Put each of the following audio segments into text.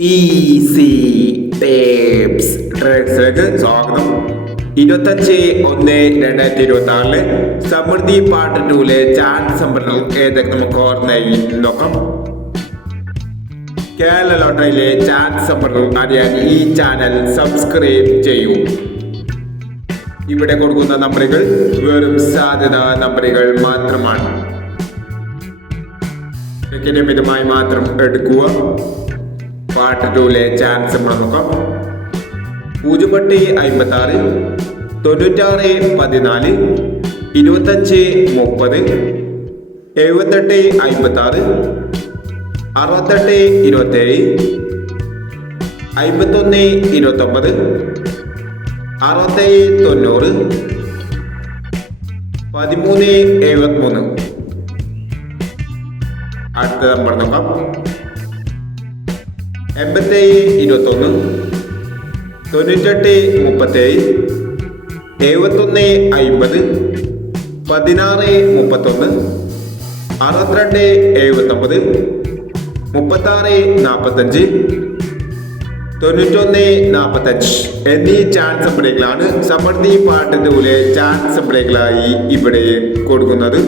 Easy tapes സ്വാഗതം. ഇരുപത്തഞ്ച് ഒന്ന് രണ്ടായിരത്തി ഇരുപത്തി ആറിൽ സമൃദ്ധി പാർട്ട് ടൂലെ ചാൻസ് സംഭരണം ഏതൊക്കെ നമുക്ക് ഓർമ്മയായി? നോക്കാം. കേരള ലോട്ടറിയിലെ ചാൻസ് സംഭരണം അറിയാൻ ഈ ചാനൽ സബ്സ്ക്രൈബ് ചെയ്യൂ. ഇവിടെ കൊടുക്കുന്ന നമ്പറുകൾ വെറും സാധ്യത നമ്പറുകൾ മാത്രമാണ്. മിതമായി മാത്രം എടുക്കുക. പാർട്ട് ടൂലെ ചാൻസ് നോക്കാം. പൂജപ്പട്ടി അമ്പത്തി ആറ് തൊണ്ണൂറ്റാറ് പതിനാല് ഇരുപത്തഞ്ച് മുപ്പത് എഴുപത്തെട്ട് അമ്പത്തി ആറ് അറുപത്തെട്ട് ഇരുപത്തേഴ് അമ്പത്തൊന്ന് ഇരുപത്തൊമ്പത് അറുപത്തേഴ് തൊണ്ണൂറ് പതിമൂന്ന് എഴുപത്തിമൂന്ന്. അടുത്ത നമ്പർ നോക്കാം. എൺപത്തേഴ് ഇരുപത്തൊന്ന് തൊണ്ണൂറ്റെട്ട് മുപ്പത്തേഴ് എഴുപത്തൊന്ന് അയിമ്പത് പതിനാറ് മുപ്പത്തൊന്ന് അറുപത്തിരണ്ട് എഴുപത്തൊമ്പത് മുപ്പത്താറ് നാൽപ്പത്തഞ്ച് തൊണ്ണൂറ്റൊന്ന് നാൽപ്പത്തഞ്ച് എന്നീ ചാൻസ് ബ്രേക്കിലാണ് സമൃദ്ധി പാട്ടിന്റെ പോലെ ചാൻസ് ബ്രേക്കിലായി ഇവിടെ കൊടുക്കുന്നത്.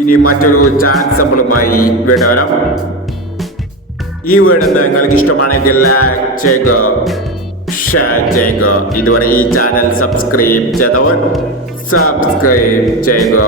ഇനി മറ്റൊരു ചാൻസ് നമ്മളുമായി വീട് വരാം. ഈ വീട് നിങ്ങൾക്ക് ഇഷ്ടമാണെങ്കിൽ ലൈക്ക് ചെയ്യുക ഷെയർ ചെയ്യുക. ഇതുവരെ ഈ ചാനൽ സബ്സ്ക്രൈബ് ചെയ്തവർ സബ്സ്ക്രൈബ് ചെയ്യുക.